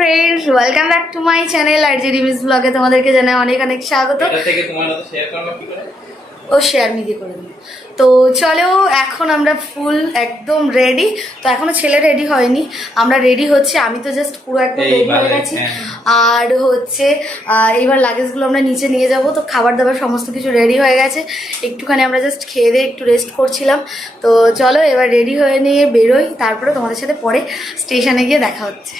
Friends welcome back to my channel RJ रिमिस ब्लगे তোমাদেরকে জানাই অনেক অনেক স্বাগত। এটা থেকে তোমার সাথে শেয়ার করব কি করে? ও শেয়ার মিডিয়া করে দিই। তো চলো এখন আমরা ফুল একদম রেডি। তো এখনো ছেলে রেডি হয়নি, আমরা রেডি হচ্ছে। আমি তো জাস্ট পুরো একদম রেডি হয়ে গেছি। আর হচ্ছে এইবার লাগেজগুলো আমরা নিচে নিয়ে যাব। তো খাবার দাবার সমস্ত কিছু রেডি হয়ে গেছে, একটুখানি আমরা জাস্ট খেয়ে দিয়ে একটু রেস্ট করছিলাম। তো চলো এবার রেডি হয়ে নিয়ে বেরোই, তারপরে তোমাদের সাথে পরে স্টেশনে গিয়ে দেখা হচ্ছে।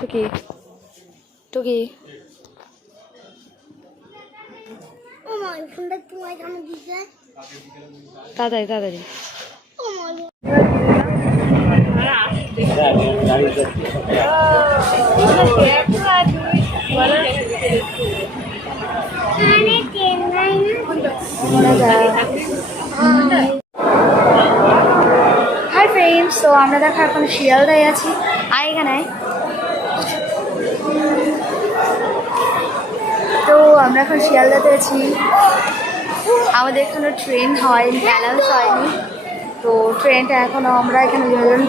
টুকি টুকি তাড়াতাড়ি তাড়াতাড়ি হাই ফ্রেন্ডস, তো আমরা দেখো এখন শিয়ালদায় আছি। আয় এখানে। তো আমরা এখন শিয়ালদাতে আছি, আমাদের এখনো ট্রেন হয়নি, অ্যানাউন্স হয়নি। তো ট্রেনটা এখনো আমরা এখানে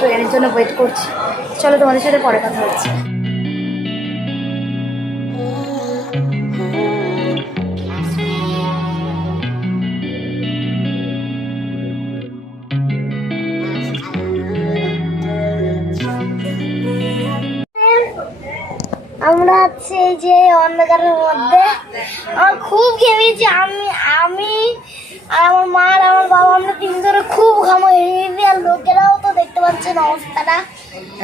ট্রেনের জন্য ওয়েট করছি। চলো তোমাদের সাথে পরে কথা হচ্ছে। আমরা আছি এই যে অন্ধকারের মধ্যে। আমার খুব ঘেমেছি, আমি আর আমার মা আর আমার বাবা, আমরা তিনজনে খুব ঘামো। আর লোকেরাও তো দেখতে পাচ্ছেন অবস্থাটা।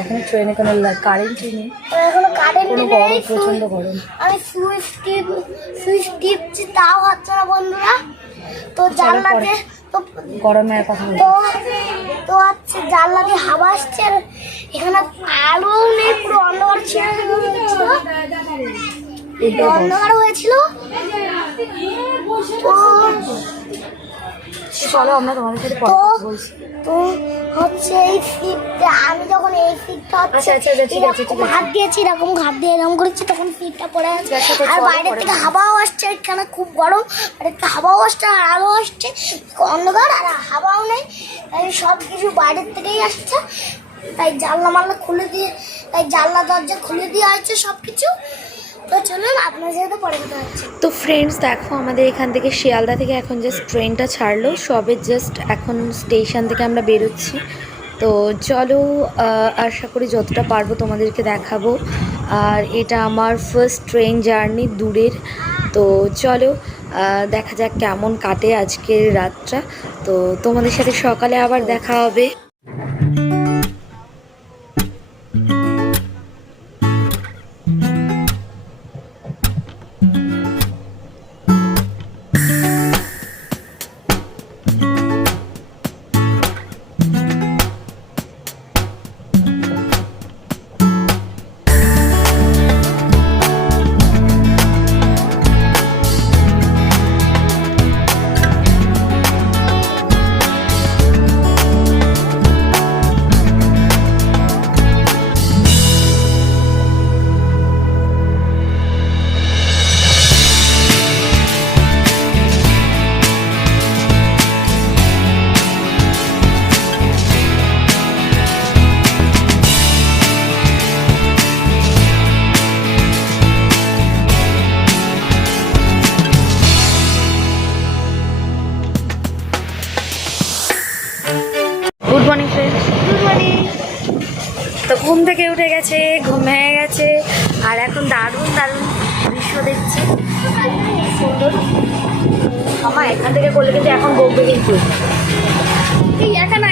এখন ট্রেনে কোনো কারেন্টই নেই, এখনো কারেন্ট নেই, প্রচন্ড গরম। আমি সুইচ টিপছি তাও হচ্ছে না বন্ধুরা। তো জানলাতে তো গরমের কথা তো তো হচ্ছে জানলা দিয়ে হাওয়া আসছে, আর এখানে আলো নেই, পুরো অন্ধকার ছিল, অন্ধকার হয়েছিল। চলো আমরা তোমাদের সাথে পরে কথা বলছি। তো হচ্ছে এই ফিটটা, আমি যখন এই ফিটটা হচ্ছে ঘাট দিয়েছি, এরকম ঘাট দিয়ে এরকম করেছি, তখন ফিটটা পড়ে আছে। আর বাইরের থেকে হাওয়াও আসছে, এখানে খুব গরম, বাইরের থেকে হাওয়াও আসছে আর আলো আসছে, অন্ধকার আর হাওয়াও নেই, তাই সব কিছু বাইরের থেকেই আসছে। তাই জানলা মাল্লা খুলে দিয়ে, তাই জানলা দরজা খুলে দেওয়া হয়েছে সব কিছু। তো চলুন আপনার সাথে পরে কথা হচ্ছে। তো ফ্রেন্ডস দেখো, আমাদের এখান থেকে শিয়ালদা থেকে এখন জাস্ট ট্রেনটা ছাড়লো, সবে জাস্ট এখন স্টেশন থেকে আমরা বেরোচ্ছি। তো চলো আশা করি যতটা পারবো তোমাদেরকে দেখাবো। আর এটা আমার ফার্স্ট ট্রেন জার্নি দূরের। তো চলো দেখা যাক কেমন কাটে আজকের রাতটা। তো তোমাদের সাথে সকালে আবার দেখা হবে। Good morning friends, good morning. তো ঘুম থেকে উঠে গেছে, ঘুম ভেঙে গেছে, আর এখন দারুণ দারুণ দৃশ্য দেখছি, সুন্দর। আমার এখান থেকে করলে কিন্তু এখন বকবে, কিন্তু এখানে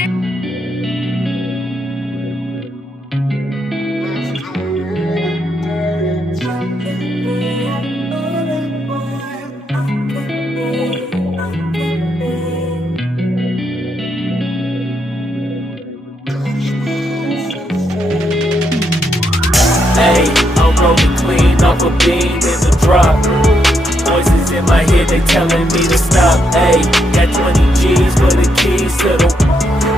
Hey, I'm rolling clean off a beam in the drop. Voices in my head, they telling me to stop. Hey, got 20 G's for the keys to the.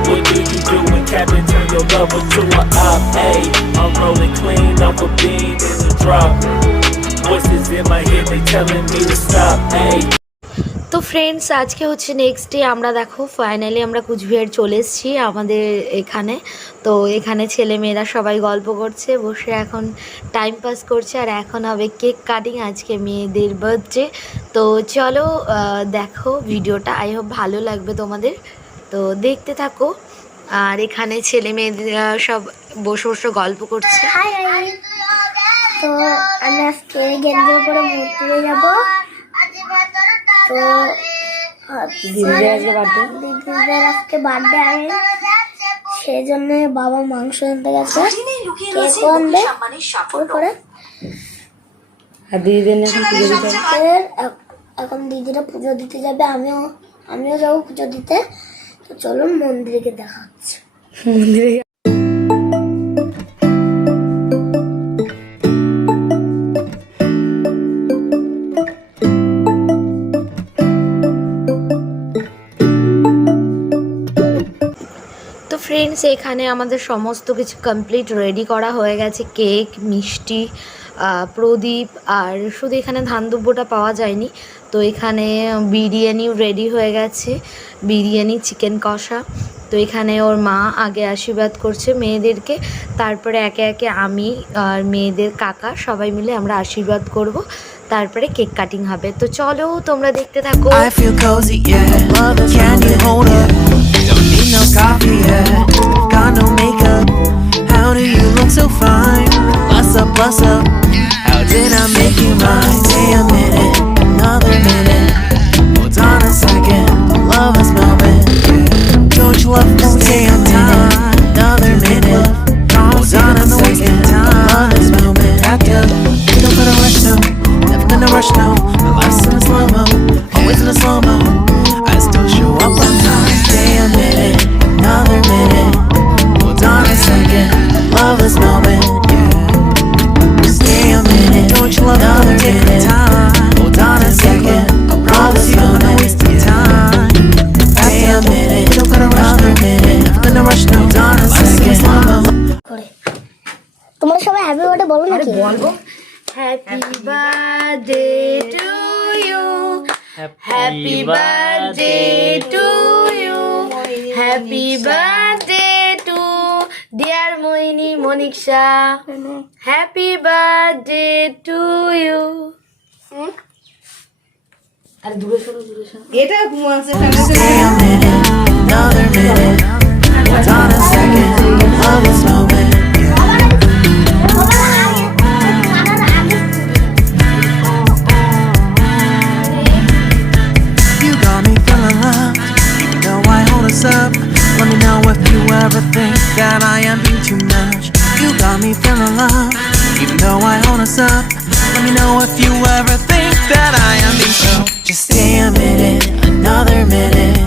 What do you do when Captain turn your lover to a op? Hey, I'm rolling clean off a beam in the drop. Voices in my head, they telling me to stop. Hey. তো friends, আজকে হচ্ছে next day. আমরা দেখো finally আমরা কুচবিহার চলে এসেছি আমাদের এখানে। তো এখানে ছেলে মেয়েরা সবাই গল্প করছে, বসে এখন টাইম পাস করছে। আর এখন হবে কেক কাটিং, আজকে মেয়েদের বার্থডে। তো চলো দেখো ভিডিওটা, আই হোপ ভালো লাগবে তোমাদের, তো দেখতে থাকো। আর এখানে ছেলে মেয়েরা সব বসে বসে গল্প করছে। হাই হাই, তো আমি আজকে গেঞ্জির উপরে ঘুরতে যাবো। তো দিদিদের আজকে বার্থডে, আমি সেই জন্য বাবা মাংস আনতে গেছে, কেক আনবে করে। আর দিদিদের এখন দিদিরা পুজো দিতে যাবে, আমিও যাবো পুজো দিতে। তো চলুন মন্দিরে গিয়ে দেখা হচ্ছে। মন্দিরে তো ফ্রেন্ডস, এখানে আমাদের সমস্ত কিছু কমপ্লিট রেডি করা হয়ে গেছে, কেক, মিষ্টি, প্রদীপ। আর শুধু এখানে ধান দুব্বটা পাওয়া যায়নি, তো এখানে বিরিয়ানিও রেডি হয়ে গেছে, বিরিয়ানি, চিকেন কষা। তো এখানে ওর মা আগে আশীর্বাদ করছে মেয়েদেরকে, তারপরে একে একে আমি আর মেয়েদের কাকা সবাই মিলে আমরা আশীর্বাদ করব, তারপরে কেক কাটিং হবে। তো চলো তোমরা দেখতে থাকো। I feel cozy, yeah. Can you hold up? Don't need no coffee, yeah. Got no makeup. How do you look so fine? Bless up, bless up. How did I make you mine? Stay a minute, another minute. Hold on a second, love this moment, yeah. Don't you love me? Stay on time, another minute. Hold on a second, love this moment. Back up, you don't gotta rush now. Never gonna rush now. My life's in a slow-mo, always in a slow-mo. I still show up on time. Stay a minute, another minute. Hold on a second, love this moment, yeah. Stay a minute, don't you love another minute? Hold on a second, I promise you don't waste your time. Stay a minute, don't gotta rush another minute. Never gonna rush now. Hold on a second, slow-mo. তোমরা সবাই happy birthday বলো নাকি? বলবো। Happy birthday to you, happy birthday to you, happy birthday to dear Mohini Manisha, happy birthday to you. আরে দূরে সরো, এটা Stay a minute, another minute. Hold on a second, love this moment, yeah. You got me feeling loved, even though I hold us up. Let me know if you ever think that I am being too much. You got me feeling loved, even though I hold us up. Let me know if you ever think that I am being so. Just stay a minute, another minute.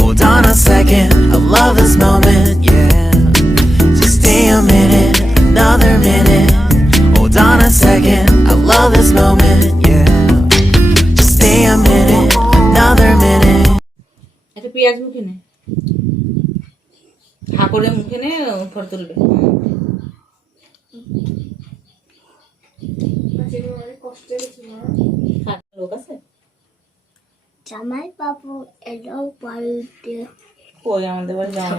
Hold on a second, I love this moment, yeah. Just stay a minute, another minute. Hold on a second, I love this moment, yeah. Just stay a minute, another minute. একটা পেঁয়াজ মুখে নে, হা করে মুখে নে, photo তুলবে। লোক আছে জামাই বাবু এলো বাড়িতে। কই আমাদের বাড়ি যাওয়া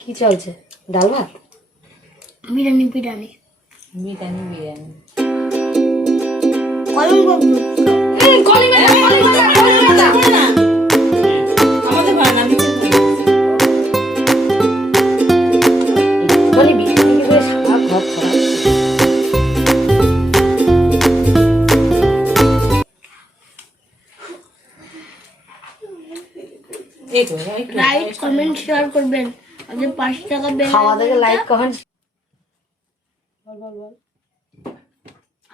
কি চলছে? ডাল ভাত, বিরিয়ানি বিরিয়ানি বিরিয়ানি বিরিয়ানি কলম বাবু আমাদের ভাড়া না দিতে বলি বিরিয়ানি কি করে সারা ঘর ছড়া। এই তো লাইক কমেন্ট শেয়ার করবেন, আমাদের 5 টাকা বেল খাওয়া দেখে লাইক কমেন্ট।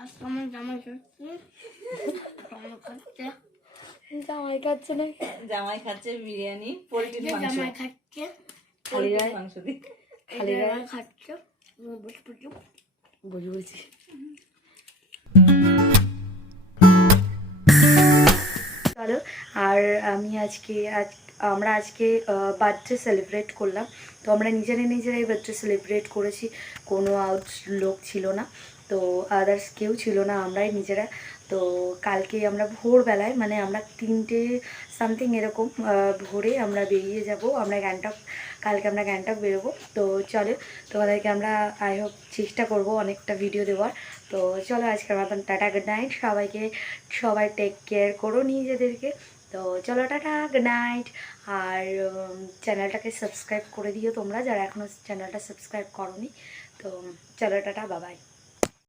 আজকে আমার জামাই খাচ্ছে, জামাই খাচ্ছে না, জামাই খাচ্ছে বিরিয়ানি, পোলট্রির মাংস, জামাই খাচ্ছে, খালি গায়ে মাংস দিয়ে খালি গায়ে জামাই খাচ্ছে, বসে বসে বুঝি বুঝি। চলো। আর আমরা আজকে বার্থডে সেলিব্রেট করলাম। তো আমরা নিজেরাই বার্থডে সেলিব্রেট করেছি, কোনো আউট লোক ছিল না, তো আদার্স কেউ ছিল না, আমরাই নিজেরা। তো কালকে আমরা ভোরবেলায় মানে আমরা 3টে সামথিং এরকম ভোরে আমরা বেরিয়ে যাব, কালকে আমরা গ্যাংটক বেরোবো। তো চলো তোমাদেরকে আমরা আই হোপ চেষ্টা করব অনেকটা ভিডিও দেওয়ার। তো চলো আজকের মতন টাটা, গুড নাইট সবাই টেক কেয়ার করো নিজেদেরকে। তো চলো টাটা, গুড নাইট। আর চ্যানেলটাকে সাবস্ক্রাইব করে দিও তোমরা যারা এখনও চ্যানেলটা সাবস্ক্রাইব করোনি। তো চলো টাটা, বাবাই।